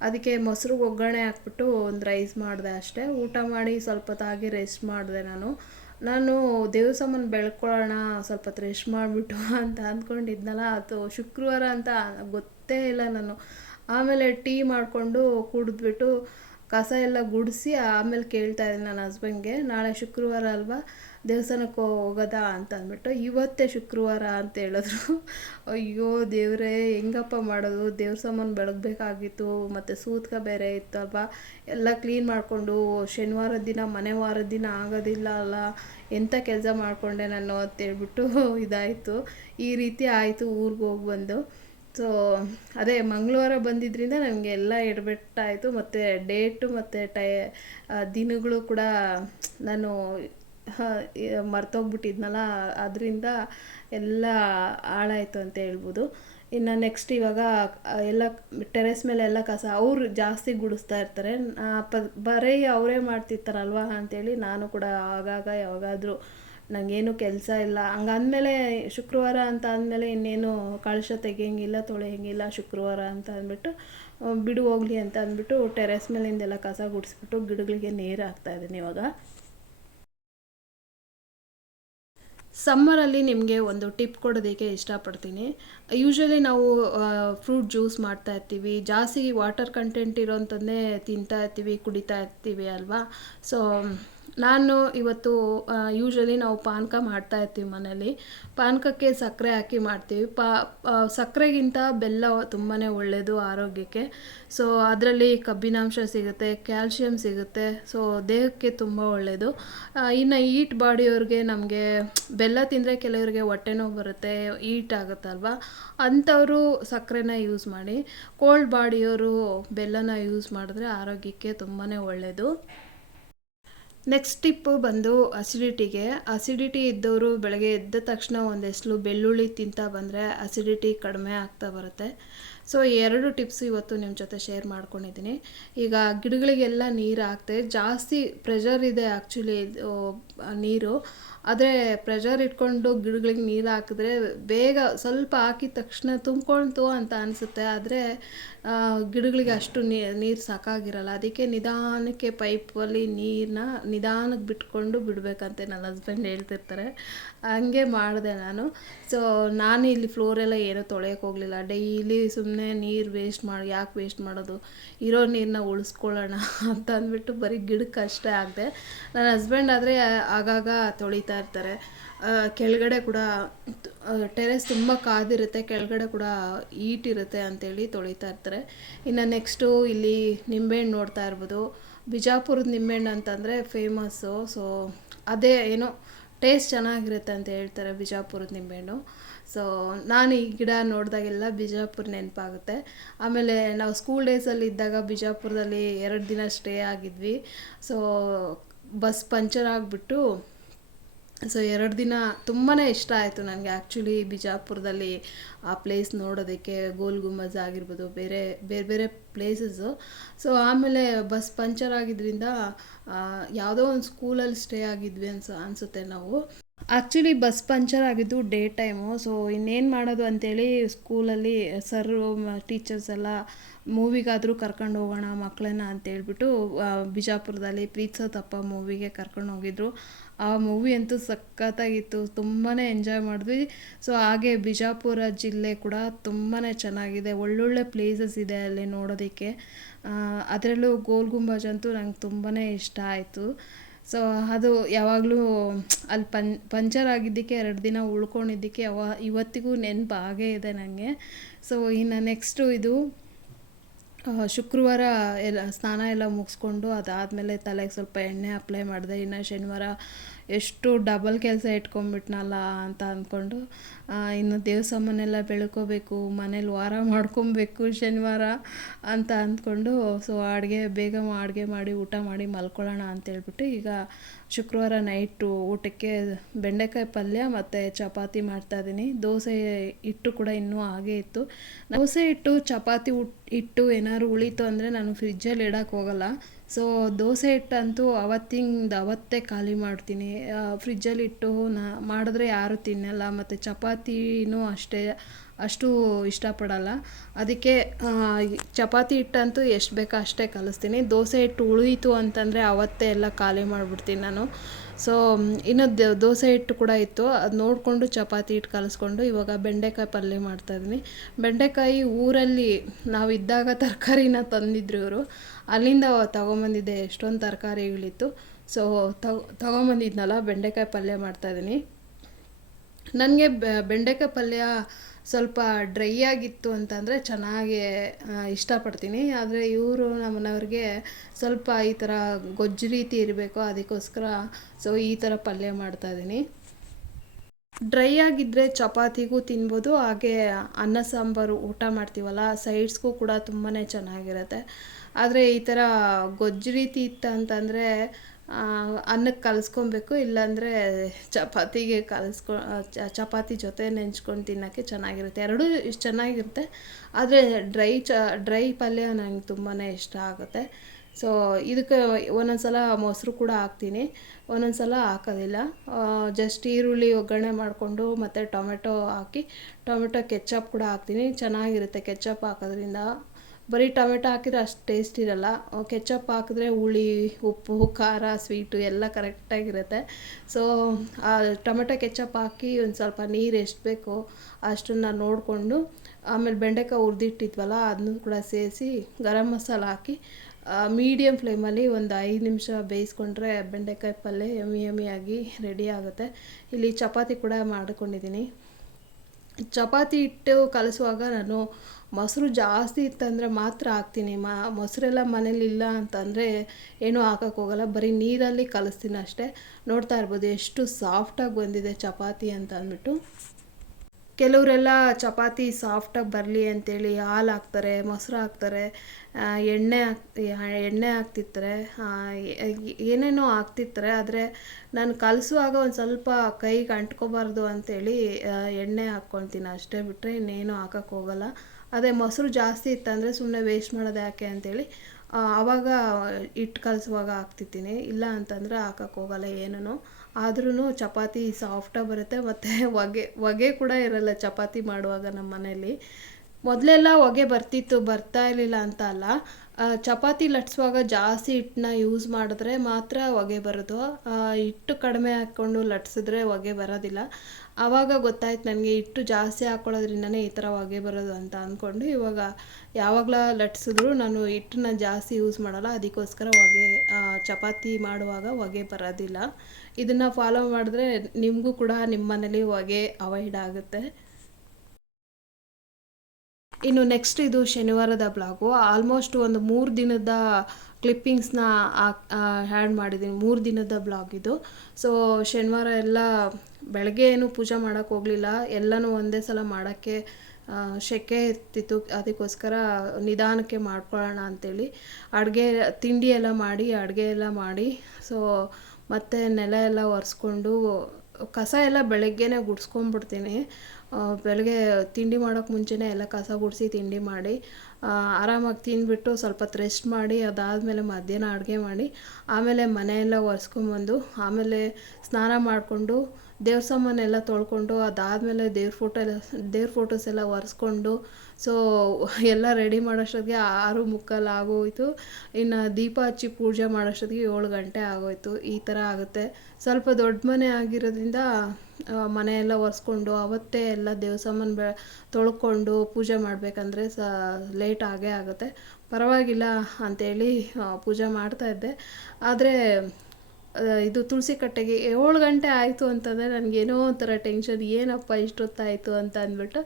ಅದಕ್ಕೆ ಮೊಸರು ಒಗ್ಗರಣೆ ಹಾಕ್ಬಿಟ್ಟು ಒಂದು ರೈಸ್ ಮಾಡಿದೆ ಅಷ್ಟೇ. ಊಟ ಮಾಡಿ ಸ್ವಲ್ಪ ಹೊತ್ತಾಗಿ ರೆಸ್ಟ್ ಮಾಡಿದೆ ನಾನು. ನಾನು ದೇವಸಮನ್ ಸಾಮಾನು ಬೆಳ್ಕೊಳ್ಳೋಣ, ಸ್ವಲ್ಪ ರೆಸ್ಟ್ ಮಾಡಿಬಿಟ್ಟು ಅಂತ ಅಂದ್ಕೊಂಡಿದ್ನಲ್ಲ, ಅದು ಶುಕ್ರವಾರ ಅಂತ ಗೊತ್ತೇ ಇಲ್ಲ ನಾನು. ಆಮೇಲೆ ಟೀ ಮಾಡಿಕೊಂಡು ಕುಡಿದ್ಬಿಟ್ಟು ಕಸ ಎಲ್ಲ ಗುಡಿಸಿ ಆಮೇಲೆ ಕೇಳ್ತಾ ಇದ್ದೀನಿ ನನ್ನ ಹಸ್ಬೆಂಡ್ಗೆ ನಾಳೆ ಶುಕ್ರವಾರ ಅಲ್ವಾ? ದೇವಸ್ಥಾನಕ್ಕೆ ಹೋಗೋದಾ ಅಂತ ಅಂದ್ಬಿಟ್ಟು, ಇವತ್ತೇ ಶುಕ್ರವಾರ ಅಂತ ಹೇಳಿದ್ರು. ಅಯ್ಯೋ ದೇವರೇ, ಹೆಂಗಪ್ಪ ಮಾಡೋದು? ದೇವ್ರ ಸಾಮಾನು ಬೆಳಗ್ಬೇಕಾಗಿತ್ತು ಮತ್ತು ಸೂತ್ಕ ಬೇರೆ ಇತ್ತಲ್ವಾ? ಎಲ್ಲ ಕ್ಲೀನ್ ಮಾಡಿಕೊಂಡು ಶನಿವಾರದ ದಿನ, ಮನೆ ವಾರದ ದಿನ ಆಗೋದಿಲ್ಲ ಅಲ್ಲ? ಎಂಥ ಕೆಲಸ ಮಾಡಿಕೊಂಡೆ ನಾನು? ಅಂತೇಳ್ಬಿಟ್ಟು ಇದಾಯಿತು. ಈ ರೀತಿ ಆಯಿತು ಊರಿಗೆ ಹೋಗಿ ಬಂದು. ಸೊ ಅದೇ ಮಂಗಳವಾರ ಬಂದಿದ್ದರಿಂದ ನನಗೆ ಎಲ್ಲ ಎಡಬೆಟ್ಟಾಯಿತು. ಮತ್ತು ಡೇಟು ಮತ್ತು ಟೈ ದಿನಗಳು ಕೂಡ ನಾನು ಮರ್ತೋಗ್ಬಿಟ್ಟಿದ್ನಲ್ಲ, ಅದರಿಂದ ಎಲ್ಲ ಹಾಳಾಯಿತು ಅಂತ ಹೇಳ್ಬೋದು. ಇನ್ನು ನೆಕ್ಸ್ಟ್ ಇವಾಗ, ಎಲ್ಲ ಟೆರೆಸ್ ಮೇಲೆ ಎಲ್ಲ ಕಸ, ಅವ್ರು ಜಾಸ್ತಿ ಗುಡಿಸ್ತಾ ಇರ್ತಾರೆ. ಪ, ಬರೀ ಅವರೇ ಮಾಡ್ತಿರ್ತಾರಲ್ವ ಅಂತೇಳಿ ನಾನು ಕೂಡ ಆಗಾಗ ಯಾವಾಗಾದರೂ ನನಗೇನು ಕೆಲಸ ಇಲ್ಲ. ಹಂಗಂದಮೇಲೆ ಶುಕ್ರವಾರ ಅಂತ ಅಂದಮೇಲೆ ಇನ್ನೇನು ಕಳಶ ತೆಗಿಯಂಗಿಲ್ಲ, ತೊಳೆಯಂಗಿಲ್ಲ ಶುಕ್ರವಾರ ಅಂತ ಅಂದ್ಬಿಟ್ಟು ಬಿಡು ಹೋಗ್ಲಿ ಅಂತ ಅಂದ್ಬಿಟ್ಟು ಟೆರೆಸ್ ಮೇಲಿಂದೆಲ್ಲ ಕಸ ಗುಡಿಸ್ಬಿಟ್ಟು ಗಿಡಗಳಿಗೆ ನೀರು ಹಾಕ್ತಾ ಇದ್ದೀನಿ ಇವಾಗ. ಸಮ್ಮರಲ್ಲಿ ನಿಮಗೆ ಒಂದು ಟಿಪ್ ಕೊಡೋದಕ್ಕೆ ಇಷ್ಟಪಡ್ತೀನಿ. ಯೂಶ್ವಲಿ ನಾವು ಫ್ರೂಟ್ ಜ್ಯೂಸ್ ಮಾಡ್ತಾ ಇರ್ತೀವಿ. ಜಾಸ್ತಿ ವಾಟರ್ ಕಂಟೆಂಟ್ ಇರೋಂಥದ್ದೇ ತಿಂತಾ ಇರ್ತೀವಿ, ಕುಡಿತಾ ಇರ್ತೀವಿ ಅಲ್ವಾ? ಸೊ ನಾನು ಇವತ್ತು ಯೂಶ್ವಲಿ ನಾವು ಪಾನಕ ಮಾಡ್ತಾ ಇರ್ತೀವಿ ಮನೇಲಿ ಪಾನಕಕ್ಕೆ ಸಕ್ಕರೆ ಹಾಕಿ ಮಾಡ್ತೀವಿ. ಪಾ ಸಕ್ಕರೆಗಿಂತ ಬೆಲ್ಲ ತುಂಬಾ ಒಳ್ಳೆಯದು ಆರೋಗ್ಯಕ್ಕೆ. ಸೊ ಅದರಲ್ಲಿ ಕಬ್ಬಿನಾಂಶ ಸಿಗುತ್ತೆ, ಕ್ಯಾಲ್ಶಿಯಂ ಸಿಗುತ್ತೆ. ಸೊ ದೇಹಕ್ಕೆ ತುಂಬ ಒಳ್ಳೆಯದು ಇನ್ನು ಈಟ್ ಬಾಡಿಯವ್ರಿಗೆ ನಮಗೆ ಬೆಲ್ಲ ತಿಂದರೆ ಕೆಲವರಿಗೆ ಹೊಟ್ಟೆ ನೋವು ಬರುತ್ತೆ ಈಟ್ ಆಗುತ್ತಲ್ವ? ಅಂಥವರು ಸಕ್ಕರೆನ ಯೂಸ್ ಮಾಡಿ. ಕೋಲ್ಡ್ ಬಾಡಿಯವರು ಬೆಲ್ಲನ ಯೂಸ್ ಮಾಡಿದ್ರೆ ಆರೋಗ್ಯಕ್ಕೆ ತುಂಬಾ ಒಳ್ಳೆಯದು ನೆಕ್ಸ್ಟ್ ಟಿಪ್ಪು ಬಂದು ಅಸಿಡಿಟಿಗೆ ಅಸಿಡಿಟಿ ಇದ್ದವರು ಬೆಳಗ್ಗೆ ಎದ್ದ ತಕ್ಷಣ ಒಂದೆಸಲು ಬೆಳ್ಳುಳ್ಳಿ ತಿಂತಾ ಬಂದರೆ ಅಸಿಡಿಟಿ ಕಡಿಮೆ ಆಗ್ತಾ ಬರುತ್ತೆ. ಸೊ ಎರಡು ಟಿಪ್ಸ್ ಇವತ್ತು ನಿಮ್ಮ ಜೊತೆ ಶೇರ್ ಮಾಡ್ಕೊಂಡಿದ್ದೀನಿ ಈಗ ಗಿಡಗಳಿಗೆಲ್ಲ ನೀರು ಹಾಕ್ತೆ. ಜಾಸ್ತಿ ಪ್ರೆಷರ್ ಇದೆ ಆ್ಯಕ್ಚುಲಿ ನೀರು. ಆದರೆ ಪ್ರೆಷರ್ ಇಟ್ಕೊಂಡು ಗಿಡಗಳಿಗೆ ನೀರು ಹಾಕಿದ್ರೆ ಬೇಗ ಸ್ವಲ್ಪ ಹಾಕಿದ ತಕ್ಷಣ ತುಂಬ್ಕೊಳ್ತು ಅಂತ ಅನಿಸುತ್ತೆ. ಆದರೆ ಗಿಡಗಳಿಗೆ ಅಷ್ಟು ನೀರು ಸಾಕಾಗಿರಲ್ಲ. ಅದಕ್ಕೆ ನಿಧಾನಕ್ಕೆ ಪೈಪಲ್ಲಿ ನೀರನ್ನ ನಿಧಾನಕ್ಕೆ ಬಿಟ್ಕೊಂಡು ಬಿಡಬೇಕಂತೆ ನನ್ನ ಹಸ್ಬೆಂಡ್ ಹೇಳ್ತಿರ್ತಾರೆ. ಹಂಗೆ ಮಾಡಿದೆ ನಾನು. ಸೊ ನಾನು ಇಲ್ಲಿ ಫ್ಲೋರೆಲ್ಲ ಏನೂ ತೊಳೆಯೋಕೆ ಹೋಗಲಿಲ್ಲ. ಡೈಲಿ ಸುಮ್ಮನೆ ನೀರು ವೇಸ್ಟ್ ಮಾಡಿ, ಯಾಕೆ ವೇಸ್ಟ್ ಮಾಡೋದು? ಇರೋ ನೀರನ್ನ ಉಳಿಸ್ಕೊಳ್ಳೋಣ ಅಂತ ಅಂದ್ಬಿಟ್ಟು ಬರೀ ಗಿಡಕ್ಕೆ ಅಷ್ಟೇ ಆಗಿದೆ ನನ್ನ ಹಸ್ಬೆಂಡ್ ಆದರೆ ಆಗಾಗ ತೊಳಿತಾ ಇರ್ತಾರೆ. ಕೆಳಗಡೆ ಕೂಡ ಟೆರೆಸ್ ತುಂಬ ಕಾದಿರುತ್ತೆ, ಕೆಳಗಡೆ ಕೂಡ ಈಟ್ ಇರುತ್ತೆ ಅಂತೇಳಿ ತೊಳಿತಾ ಇರ್ತಾರೆ. ಇನ್ನು ನೆಕ್ಸ್ಟು ಇಲ್ಲಿ ನಿಂಬೆಹಣ್ಣು ನೋಡ್ತಾ ಇರ್ಬೋದು. ಬಿಜಾಪುರದ ನಿಂಬೆಹಣ್ಣು ಅಂತಂದರೆ ಫೇಮಸ್ಸು. ಸೊ, ಅದೇ ಏನೋ ಟೇಸ್ಟ್ ಚೆನ್ನಾಗಿರುತ್ತೆ ಅಂತ ಹೇಳ್ತಾರೆ ಬಿಜಾಪುರದ ನಿಂಬೆಹಣ್ಣು. ಸೊ, ನಾನು ಈ ಗಿಡ ನೋಡಿದಾಗೆಲ್ಲ ಬಿಜಾಪುರ ನೆನಪಾಗುತ್ತೆ. ಆಮೇಲೆ ನಾವು ಸ್ಕೂಲ್ ಡೇಸಲ್ಲಿ ಇದ್ದಾಗ ಬಿಜಾಪುರದಲ್ಲಿ ಎರಡು ದಿನ ಸ್ಟೇ ಆಗಿದ್ವಿ. ಸೊ ಬಸ್ ಪಂಚರ್ ಆಗಿಬಿಟ್ಟು ಸೊ ಎರಡು ದಿನ ತುಂಬಾ ಇಷ್ಟ ಆಯಿತು ನನಗೆ. ಆ್ಯಕ್ಚುಲಿ ಬಿಜಾಪುರದಲ್ಲಿ ಆ ಪ್ಲೇಸ್ ನೋಡೋದಕ್ಕೆ ಗೋಲ್ ಗುಂಬಜ್ ಆಗಿರ್ಬೋದು, ಬೇರೆ ಬೇರೆ ಬೇರೆ ಪ್ಲೇಸಸ್ಸು ಸೊ ಆಮೇಲೆ ಬಸ್ ಪಂಚರ್ ಆಗಿದ್ದರಿಂದ ಯಾವುದೋ ಒಂದು ಸ್ಕೂಲಲ್ಲಿ ಸ್ಟೇ ಆಗಿದ್ವಿ ಅನ್ಸ, ಅನಿಸುತ್ತೆ ನಾವು. ಆ್ಯಕ್ಚುಲಿ ಬಸ್ ಪಂಚರ್ ಆಗಿದ್ದು ಡೇ ಟೈಮು ಸೊ ಇನ್ನೇನು ಮಾಡೋದು ಅಂತೇಳಿ ಸ್ಕೂಲಲ್ಲಿ ಸರ್ ಟೀಚರ್ಸ್ ಎಲ್ಲ ಮೂವಿಗಾದರೂ ಕರ್ಕೊಂಡು ಹೋಗೋಣ ಮಕ್ಕಳನ್ನ ಅಂತೇಳ್ಬಿಟ್ಟು ಬಿಜಾಪುರದಲ್ಲಿ ಪ್ರೀತ್ಸೋ ತಪ್ಪ ಮೂವಿಗೆ ಕರ್ಕೊಂಡು ಹೋಗಿದ್ರು. ಆ ಮೂವಿ ಅಂತೂ ಸಖತ್ತಾಗಿತ್ತು. ತುಂಬಾ ಎಂಜಾಯ್ ಮಾಡಿದ್ವಿ. ಸೊ ಹಾಗೆ ಬಿಜಾಪುರ ಜಿಲ್ಲೆ ಕೂಡ ತುಂಬಾ ಚೆನ್ನಾಗಿದೆ. ಒಳ್ಳೊಳ್ಳೆ ಪ್ಲೇಸಸ್ ಇದೆ ಅಲ್ಲಿ ನೋಡೋದಕ್ಕೆ. ಅದರಲ್ಲೂ ಗೋಲ್ ಗುಂಬಜ್ ಅಂತೂ ನಂಗೆ ತುಂಬಾ ಇಷ್ಟ ಆಯಿತು. ಸೊ ಅದು ಯಾವಾಗಲೂ ಅಲ್ಲಿ ಪಂ, ಪಂಚರ್ ಆಗಿದ್ದಕ್ಕೆ ಎರಡು ದಿನ ಉಳ್ಕೊಂಡಿದ್ದಕ್ಕೆ ಯಾವ ಇವತ್ತಿಗೂ ನೆನಪು ಆಗೇ ಇದೆ ನನಗೆ ಸೊ ಇನ್ನು ನೆಕ್ಸ್ಟು ಇದು ಶುಕ್ರವಾರ ಎಲ್ಲ ಸ್ನಾನ ಎಲ್ಲ ಮುಗಿಸ್ಕೊಂಡು ಅದಾದಮೇಲೆ ತಲೆಗೆ ಸ್ವಲ್ಪ ಎಣ್ಣೆ ಅಪ್ಲೈ ಮಾಡಿದೆ. ಇನ್ನು ಶನಿವಾರ ಎಷ್ಟು ಡಬಲ್ ಕೆಲಸ ಇಟ್ಕೊಂಡ್ಬಿಟ್ನಲ್ಲ ಅಂತ ಅಂದ್ಕೊಂಡು ಇನ್ನು ದೇವ್ರ ಸಾಮಾನೆಲ್ಲ ಬೆಳ್ಕೋಬೇಕು, ಮನೇಲಿ ವಾರ ಮಾಡ್ಕೊಬೇಕು ಶನಿವಾರ ಅಂತ ಅಂದ್ಕೊಂಡು ಸೊ ಅಡುಗೆ, ಬೇಗ ಅಡುಗೆ ಮಾಡಿ, ಊಟ ಮಾಡಿ ಮಲ್ಕೊಳ್ಳೋಣ ಅಂತೇಳ್ಬಿಟ್ಟು ಈಗ ಶುಕ್ರವಾರ ನೈಟು ಊಟಕ್ಕೆ ಬೆಂಡೆಕಾಯಿ ಪಲ್ಯ ಮತ್ತು ಚಪಾತಿ ಮಾಡ್ತಾಯಿದ್ದೀನಿ ದೋಸೆ ಹಿಟ್ಟು ಕೂಡ ಇನ್ನೂ ಹಾಗೇ ಇತ್ತು. ದೋಸೆ ಹಿಟ್ಟು, ಚಪಾತಿ ಉಟ್ ಹಿಟ್ಟು ಏನಾದ್ರು ಉಳಿತು ಅಂದರೆ ನಾನು ಫ್ರಿಜ್ಜಲ್ಲಿ ಇಡೋಕ್ಕೆ ಹೋಗಲ್ಲ. ಸೊ ದೋಸೆ ಹಿಟ್ಟಂತೂ ಅವತ್ತಿಂದ ಅವತ್ತೇ ಖಾಲಿ ಮಾಡ್ತೀನಿ. ಫ್ರಿಜ್ಜಲ್ಲಿಟ್ಟು ನಾ, ಮಾಡಿದ್ರೆ ಯಾರೂ ತಿನ್ನೋಲ್ಲ, ಮತ್ತು ಚಪಾತಿನೂ ಅಷ್ಟೇ. ಅಷ್ಟು ಇಷ್ಟಪಡಲ್ಲ. ಅದಕ್ಕೆ ಚಪಾತಿ ಹಿಟ್ಟಂತೂ ಎಷ್ಟು ಬೇಕೋ ಅಷ್ಟೇ ಕಲಿಸ್ತೀನಿ. ದೋಸೆ ಹಿಟ್ಟು ಉಳಿಯಿತು ಅಂತಂದರೆ ಅವತ್ತೇ ಎಲ್ಲ ಖಾಲಿ ಮಾಡಿಬಿಡ್ತೀನಿ ನಾನು. ಸೊ ಇನ್ನು ದೋಸೆ ಹಿಟ್ಟು ಕೂಡ ಇತ್ತು. ಅದು ನೋಡಿಕೊಂಡು ಚಪಾತಿ ಹಿಟ್ಟು ಕಲಿಸ್ಕೊಂಡು ಇವಾಗ ಬೆಂಡೆಕಾಯಿ ಪಲ್ಯ ಮಾಡ್ತಾಯಿದ್ದೀನಿ ಬೆಂಡೆಕಾಯಿ ಊರಲ್ಲಿ ನಾವು ಇದ್ದಾಗ ತರಕಾರಿನ ತಂದಿದ್ರು ಇವರು. ಅಲ್ಲಿಂದ ತಗೊಂಬಂದಿದ್ದೆ ಎಷ್ಟೊಂದು ತರಕಾರಿಗಳಿತ್ತು ಸೊ ತಗೊ ತಗೊಂಬಂದಿದ್ನಲ್ಲ, ಬೆಂಡೆಕಾಯಿ ಪಲ್ಯ ಮಾಡ್ತಾಯಿದ್ದೀನಿ ನನಗೆ ಬೆಂಡೆಕಾಯಿ ಪಲ್ಯ ಸ್ವಲ್ಪ ಡ್ರೈ ಆಗಿತ್ತು ಅಂತಂದರೆ ಚೆನ್ನಾಗಿ ಇಷ್ಟಪಡ್ತೀನಿ. ಆದರೆ ಇವರು ನಮ್ಮನವ್ರಿಗೆ ಸ್ವಲ್ಪ ಈ ಥರ ಗೊಜ್ಜು ರೀತಿ ಇರಬೇಕು ಅದಕ್ಕೋಸ್ಕರ ಸೊ ಈ ಥರ ಪಲ್ಯ ಮಾಡ್ತಾಯಿದ್ದೀನಿ ಡ್ರೈ ಆಗಿದ್ದರೆ ಚಪಾತಿಗೂ ತಿನ್ಬೋದು ಹಾಗೆ ಅನ್ನ ಸಾಂಬಾರು ಊಟ ಮಾಡ್ತೀವಲ್ಲ ಸೈಡ್ಸ್ಗೂ ಕೂಡ ತುಂಬಾ ಚೆನ್ನಾಗಿರುತ್ತೆ. ಆದರೆ ಈ ಥರ ಗೊಜ್ಜು ರೀತಿ ಇತ್ತು ಅಂತಂದರೆ ಆ, ಅನ್ನಕ್ಕೆ ಕಲಸ್ಕೊಬೇಕು, ಇಲ್ಲಾಂದರೆ ಚಪಾತಿಗೆ ಕಲಿಸ್ಕೊ ಚಪಾತಿ ಜೊತೆ ನೆಂಚ್ಕೊಂಡು ತಿನ್ನೋಕ್ಕೆ ಚೆನ್ನಾಗಿರುತ್ತೆ. ಎರಡೂ ಇಷ್ಟು ಚೆನ್ನಾಗಿರುತ್ತೆ. ಆದರೆ ಡ್ರೈ ಚ, ಡ್ರೈ ಪಲ್ಯ ನಂಗೆ ತುಂಬಾ ಇಷ್ಟ ಆಗುತ್ತೆ. ಸೊ ಇದಕ್ಕೆ ಒಂದೊಂದ್ಸಲ ಮೊಸರು ಕೂಡ ಹಾಕ್ತೀನಿ. ಒಂದೊಂದ್ಸಲ ಹಾಕೋದಿಲ್ಲ. ಜಸ್ಟ್ ಈರುಳ್ಳಿ ಒಗ್ಗರಣೆ ಮಾಡಿಕೊಂಡು ಮತ್ತು ಟೊಮೆಟೊ ಹಾಕಿ, ಟೊಮೆಟೊ ಕೆಚ್ಚಪ್ ಕೂಡ ಹಾಕ್ತೀನಿ. ಚೆನ್ನಾಗಿರುತ್ತೆ ಕೆಚ್ಚಪ್ ಹಾಕೋದ್ರಿಂದ. ಬರೀ ಟೊಮೆಟೊ ಹಾಕಿದ್ರೆ ಅಷ್ಟು ಟೇಸ್ಟ್ ಇರಲ್ಲ. ಕೆಚಪ್ ಹಾಕಿದ್ರೆ ಹುಳಿ, ಉಪ್ಪು, ಖಾರ, ಸ್ವೀಟು ಎಲ್ಲ ಕರೆಕ್ಟಾಗಿರುತ್ತೆ ಸೊ ಆ ಟೊಮೆಟೊ ಕೆಚಪ್ ಹಾಕಿ ಒಂದು ಸ್ವಲ್ಪ ನೀರು ಎಷ್ಟು ಬೇಕೋ ಅಷ್ಟನ್ನು ನೋಡಿಕೊಂಡು, ಆಮೇಲೆ ಬೆಂಡೆಕಾಯಿ ಹುರಿದಿಟ್ಟಿದ್ವಲ್ಲ ಅದನ್ನು ಕೂಡ ಸೇರಿಸಿ ಗರಂ ಮಸಾಲ ಹಾಕಿ ಮೀಡಿಯಮ್ ಫ್ಲೇಮಲ್ಲಿ ಒಂದು ಐದು ನಿಮಿಷ ಬೇಯಿಸ್ಕೊಂಡ್ರೆ ಬೆಂಡೆಕಾಯಿ ಪಲ್ಯ ಯಮ್ಮಿ ಯಮ್ಮಿಯಾಗಿ ರೆಡಿ ಆಗುತ್ತೆ. ಇಲ್ಲಿ ಚಪಾತಿ ಕೂಡ ಮಾಡ್ಕೊಂಡಿದ್ದೀನಿ ಚಪಾತಿ ಹಿಟ್ಟು ಕಲಸುವಾಗ ನಾನು ಮೊಸರು ಜಾಸ್ತಿ ಇತ್ತಂದರೆ ಮಾತ್ರ ಹಾಕ್ತೀನಿ. ಮ, ಮೊಸರೆಲ್ಲ ಮನೇಲಿ ಇಲ್ಲ ಅಂತಂದರೆ ಏನೂ ಹಾಕಕ್ಕೆ ಹೋಗಲ್ಲ. ಬರೀ ನೀರಲ್ಲಿ ಕಲಿಸ್ತೀನಿ ಅಷ್ಟೇ. ನೋಡ್ತಾ ಇರ್ಬೋದು ಎಷ್ಟು ಸಾಫ್ಟಾಗಿ ಬಂದಿದೆ ಚಪಾತಿ ಅಂತ ಅಂದ್ಬಿಟ್ಟು. ಕೆಲವರೆಲ್ಲ ಚಪಾತಿ ಸಾಫ್ಟಾಗಿ ಬರಲಿ ಅಂತೇಳಿ ಹಾಲು ಹಾಕ್ತಾರೆ, ಮೊಸರು ಹಾಕ್ತಾರೆ ಎಣ್ಣೆ ಎಣ್ಣೆ ಹಾಕ್ತಿರ್ತಾರೆ. ಏನೇನೋ ಹಾಕ್ತಿರ್ತಾರೆ, ಆದರೆ ನಾನು ಕಲಿಸುವಾಗ ಒಂದು ಸ್ವಲ್ಪ ಕೈಗೆ ಅಂಟ್ಕೋಬಾರ್ದು ಅಂತೇಳಿ ಎಣ್ಣೆ ಹಾಕ್ಕೊಳ್ತೀನಿ. ಅಷ್ಟೇ ಬಿಟ್ಟರೆ ಇನ್ನೇನು ಹಾಕಕ್ಕೆ ಹೋಗಲ್ಲ. ಅದೇ ಮೊಸರು ಜಾಸ್ತಿ ಇತ್ತಂದರೆ ಸುಮ್ಮನೆ ವೇಸ್ಟ್ ಮಾಡೋದು ಯಾಕೆ ಅಂತೇಳಿ ಆವಾಗ ಹಿಟ್ಟು ಕಲಿಸುವಾಗ ಹಾಕ್ತಿರ್ತೀನಿ ಇಲ್ಲ ಅಂತಂದರೆ ಹಾಕಕ್ಕೆ ಹೋಗಲ್ಲ ಏನೂ ಆದ್ರೂ ಚಪಾತಿ ಸಾಫ್ಟಾಗಿ ಬರುತ್ತೆ, ಮತ್ತು ಹೊಗೆ ಹೊಗೆ ಕೂಡ ಇರಲ್ಲ ಚಪಾತಿ ಮಾಡುವಾಗ ನಮ್ಮ ಮನೇಲಿ. ಮೊದಲೆಲ್ಲ ಹೊಗೆ ಬರ್ತಿತ್ತು, ಬರ್ತಾ ಇರಲಿಲ್ಲ ಅಂತ ಅಲ್ಲ. ಚಪಾತಿ ಲಟ್ಸುವಾಗ ಜಾಸ್ತಿ ಹಿಟ್ಟನ್ನ ಯೂಸ್ ಮಾಡಿದ್ರೆ ಮಾತ್ರ ಹೊಗೆ ಬರೋದು. ಹಿಟ್ಟು ಕಡಿಮೆ ಹಾಕ್ಕೊಂಡು ಲಟ್ಸಿದ್ರೆ ಹೊಗೆ ಬರೋದಿಲ್ಲ. ಆವಾಗ ಗೊತ್ತಾಯ್ತು ನನಗೆ ಹಿಟ್ಟು ಜಾಸ್ತಿ ಹಾಕ್ಕೊಳ್ಳೋದ್ರಿಂದನೇ ಈ ಥರ ಹೊಗೆ ಬರೋದು ಅಂತ ಅಂದ್ಕೊಂಡು ಇವಾಗ ಯಾವಾಗಲ ಲಟ್ಸಿದ್ರು ನಾನು ಹಿಟ್ಟನ್ನ ಜಾಸ್ತಿ ಯೂಸ್ ಮಾಡಲ್ಲ. ಅದಕ್ಕೋಸ್ಕರ ಹೊಗೆ ಚಪಾತಿ ಮಾಡುವಾಗ ಹೊಗೆ ಬರೋದಿಲ್ಲ. ಇದನ್ನು ಫಾಲೋ ಮಾಡಿದ್ರೆ ನಿಮಗೂ ಕೂಡ ನಿಮ್ಮ ಮನೇಲಿ ಹೊಗೆ ಅವಾಯ್ಡ್ ಆಗುತ್ತೆ. ಇನ್ನು ನೆಕ್ಸ್ಟ್ ಇದು ಶನಿವಾರದ ಬ್ಲಾಗು ಆಲ್ಮೋಸ್ಟ್ ಒಂದು ಮೂರು ದಿನದ ಕ್ಲಿಪ್ಪಿಂಗ್ಸ್ನ ಹ್ಯಾಡ್ ಮಾಡಿದ್ದೀನಿ. ಮೂರು ದಿನದ ಬ್ಲಾಗ್ ಇದು. ಸೊ ಶನಿವಾರ ಎಲ್ಲ ಬೆಳಗ್ಗೆ ಏನು ಪೂಜೆ ಮಾಡೋಕ್ಕೆ ಹೋಗಲಿಲ್ಲ. ಎಲ್ಲನೂ ಒಂದೇ ಸಲ ಮಾಡೋಕ್ಕೆ ಸೆಕೆ ಇರ್ತಿತ್ತು ಅದಕ್ಕೋಸ್ಕರ ನಿಧಾನಕ್ಕೆ ಮಾಡ್ಕೊಳ್ಳೋಣ ಅಂತೇಳಿ ಅಡುಗೆ ತಿಂಡಿ ಎಲ್ಲ ಮಾಡಿ, ಅಡುಗೆ ಎಲ್ಲ ಮಾಡಿ ಸೊ ಮತ್ತು ನೆಲ ಎಲ್ಲ ಒರೆಸ್ಕೊಂಡು, ಕಸ ಎಲ್ಲ ಬೆಳಗ್ಗೆನೇ ಗುಡಿಸ್ಕೊಂಡ್ಬಿಡ್ತೀನಿ. ಬೆಳಗ್ಗೆ ತಿಂಡಿ ಮಾಡೋಕ್ಕೆ ಮುಂಚೆನೇ ಎಲ್ಲ ಕಸ ಗುಡಿಸಿ ತಿಂಡಿ ಮಾಡಿ ಆರಾಮಾಗಿ ತಿಂದ್ಬಿಟ್ಟು ಸ್ವಲ್ಪ ಹೊತ್ತು ರೆಸ್ಟ್ ಮಾಡಿ, ಅದಾದಮೇಲೆ ಮಧ್ಯಾಹ್ನ ಅಡುಗೆ ಮಾಡಿ, ಆಮೇಲೆ ಮನೆಯೆಲ್ಲ ಒರೆಸ್ಕೊಂಬಂದು, ಆಮೇಲೆ ಸ್ನಾನ ಮಾಡಿಕೊಂಡು ದೇವ್ರ ಸಾಮಾನೆಲ್ಲ ತೊಳ್ಕೊಂಡು ಅದಾದಮೇಲೆ ದೇವ್ರ ಫೋಟೋ ಎಲ್ಲ, ದೇವ್ರ ಫೋಟೋಸ್ ಎಲ್ಲ ಒರೆಸ್ಕೊಂಡು ಸೊ ಎಲ್ಲ ರೆಡಿ ಮಾಡೋಷ್ಟೊತ್ತಿಗೆ ಆರು ಮುಕ್ಕಾಲು ಆಗೋಯ್ತು. ಇನ್ನು ದೀಪ ಹಚ್ಚಿ ಪೂಜೆ ಮಾಡೋಷ್ಟೊತ್ತಿಗೆ ಏಳು ಗಂಟೆ ಆಗೋಯ್ತು. ಈ ಥರ ಆಗುತ್ತೆ. ಸ್ವಲ್ಪ ದೊಡ್ಡ ಮನೆ ಆಗಿರೋದ್ರಿಂದ ಮನೆಯೆಲ್ಲ ಒರೆಸ್ಕೊಂಡು ಅವತ್ತೇ ಎಲ್ಲ ದೇವ್ರ ಸಾಮಾನು ಬೆ, ತೊಳ್ಕೊಂಡು ಪೂಜೆ ಮಾಡಬೇಕಂದ್ರೆ ಸ ಲೇಟ್ ಆಗೇ ಆಗುತ್ತೆ. ಪರವಾಗಿಲ್ಲ ಅಂಥೇಳಿ ಪೂಜೆ ಮಾಡ್ತಾಯಿದ್ದೆ ಆದರೆ ಇದು ತುಳಸಿ ಕಟ್ಟೆಗೆ ಏಳು ಗಂಟೆ ಆಯಿತು ಅಂತಂದರೆ ನನಗೇನೋ ಒಂಥರ ಟೆನ್ಷನ್ ಏನಪ್ಪ ಇಷ್ಟೊತ್ತಾಯಿತು ಅಂತ ಅಂದ್ಬಿಟ್ಟು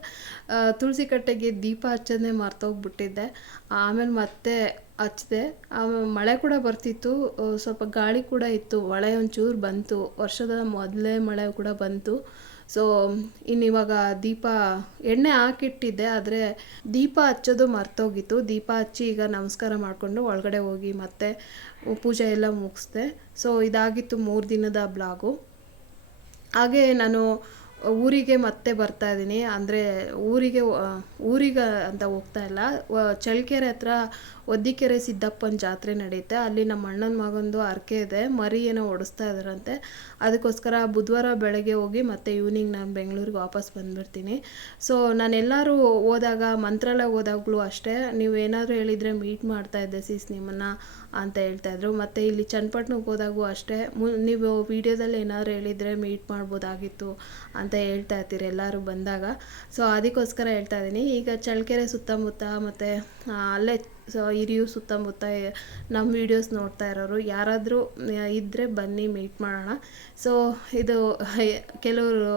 ತುಳಸಿ ಕಟ್ಟೆಗೆ ದೀಪ ಹಚ್ಚೋದೇ ಮರ್ತೋಗ್ಬಿಟ್ಟಿದ್ದೆ. ಆಮೇಲೆ ಮತ್ತೆ ಹಚ್ಚಿದೆ ಮಳೆ ಕೂಡ ಬರ್ತಿತ್ತು. ಸ್ವಲ್ಪ ಗಾಳಿ ಕೂಡ ಇತ್ತು. ಮಳೆ ಒಂಚೂರು ಬಂತು. ವರ್ಷದ ಮೊದಲೇ ಮಳೆ ಕೂಡ ಬಂತು. ಸೊ ಇನ್ನಿವಾಗ ದೀಪ ಎಣ್ಣೆ ಹಾಕಿಟ್ಟಿದ್ದೆ, ಆದರೆ ದೀಪ ಹಚ್ಚೋದು ಮರ್ತೋಗಿತ್ತು. ದೀಪ ಹಚ್ಚಿ ಈಗ ನಮಸ್ಕಾರ ಮಾಡಿಕೊಂಡು ಒಳಗಡೆ ಹೋಗಿ ಮತ್ತೆ ಪೂಜೆ ಎಲ್ಲ ಮುಗಿಸ್ದೆ. ಸೊ ಇದಾಗಿತ್ತು ಮೂರು ದಿನದ ಬ್ಲಾಗು. ಹಾಗೆ ನಾನು ಊರಿಗೆ ಮತ್ತೆ ಬರ್ತಾ ಇದ್ದೀನಿ. ಅಂದರೆ ಊರಿಗೆ ಊರಿಗೆ ಅಂತ ಹೋಗ್ತಾ ಇಲ್ಲ. ಚಳ್ಳಕೆರೆ ಹತ್ರ ಒದ್ದಿಕೆರೆ ಸಿದ್ದಪ್ಪನ ಜಾತ್ರೆ ನಡೆಯುತ್ತೆ. ಅಲ್ಲಿ ನಮ್ಮ ಅಣ್ಣನ ಮಗಂದು ಹರಕೆ ಇದೆ. ಮರಿ ಏನೋ ಓಡಿಸ್ತಾ ಇದ್ದಾರಂತೆ. ಅದಕ್ಕೋಸ್ಕರ ಬುಧವಾರ ಬೆಳಗ್ಗೆ ಹೋಗಿ ಮತ್ತೆ ಈವ್ನಿಂಗ್ ನಾನು ಬೆಂಗಳೂರಿಗೆ ವಾಪಸ್ ಬಂದುಬಿಡ್ತೀನಿ. ಸೊ ನಾನೆಲ್ಲರೂ ಹೋದಾಗ, ಮಂತ್ರಾಲಯ ಹೋದಾಗಲೂ ಅಷ್ಟೇ. ನೀವು ಏನಾದರೂ ಹೇಳಿದರೆ ಮೀಟ್ ಮಾಡ್ತಾ ಇದ್ದೆ ಸೀಸ್ ನಿಮ್ಮನ್ನು. ಅಂತ ಹೇಳ್ತಾಯಿದ್ರು ಮತ್ತು ಇಲ್ಲಿ ಚನ್ನಪಟ್ಟಣಕ್ಕೆ ಹೋದಾಗೂ ಅಷ್ಟೇ. ಮು, ನೀವು ವಿಡಿಯೋದಲ್ಲಿ ಏನಾದರೂ ಹೇಳಿದರೆ ಮೀಟ್ ಮಾಡ್ಬೋದಾಗಿತ್ತು ಅಂತ ಹೇಳ್ತಾ ಇರ್ತೀರಿ ಎಲ್ಲರೂ ಬಂದಾಗ. ಸೊ ಅದಕ್ಕೋಸ್ಕರ ಹೇಳ್ತಾ ಇದ್ದೀನಿ. ಈಗ ಚಳ್ಳಕೆರೆ ಸುತ್ತಮುತ್ತ ಮತ್ತು ಅಲ್ಲೇ ಸೊ ಹಿರಿಯೂರು ಸುತ್ತಮುತ್ತ ನಮ್ಮ ವೀಡಿಯೋಸ್ ನೋಡ್ತಾ ಇರೋರು, ಯಾರಾದರೂ ಇದ್ದರೆ ಬನ್ನಿ ಮೀಟ್ ಮಾಡೋಣ. ಸೊ ಇದು ಕೆಲವರು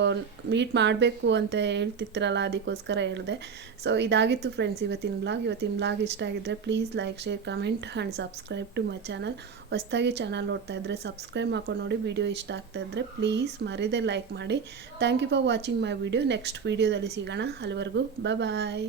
ಮೀಟ್ ಮಾಡಬೇಕು ಅಂತ ಹೇಳ್ತಿರ್ತಾರಲ್ಲ, ಅದಕ್ಕೋಸ್ಕರ ಹೇಳಿದೆ. ಸೊ ಇದಾಗಿತ್ತು ಫ್ರೆಂಡ್ಸ್ ಇವತ್ತಿನ ಬ್ಲಾಗ್ ಇವತ್ತಿನ ಬ್ಲಾಗ್ ಇಷ್ಟ ಆಗಿದ್ದರೆ please like share comment and subscribe to my channel ಹೊಸ್ದಾಗಿ ಚಾನಲ್ ನೋಡ್ತಾ ಇದ್ದರೆ ಸಬ್ಸ್ಕ್ರೈಬ್ ಮಾಡ್ಕೊಂಡು ನೋಡಿ ವಿಡಿಯೋ ಇಷ್ಟ ಆಗ್ತಾ ಇದ್ದರೆ ಪ್ಲೀಸ್ ಮರೆಯದೆ ಲೈಕ್ ಮಾಡಿ. Thank you for watching my video next ವೀಡಿಯೋದಲ್ಲಿ ಸಿಗೋಣ. ಅಲ್ಲಿವರೆಗೂ ಬಾಯ್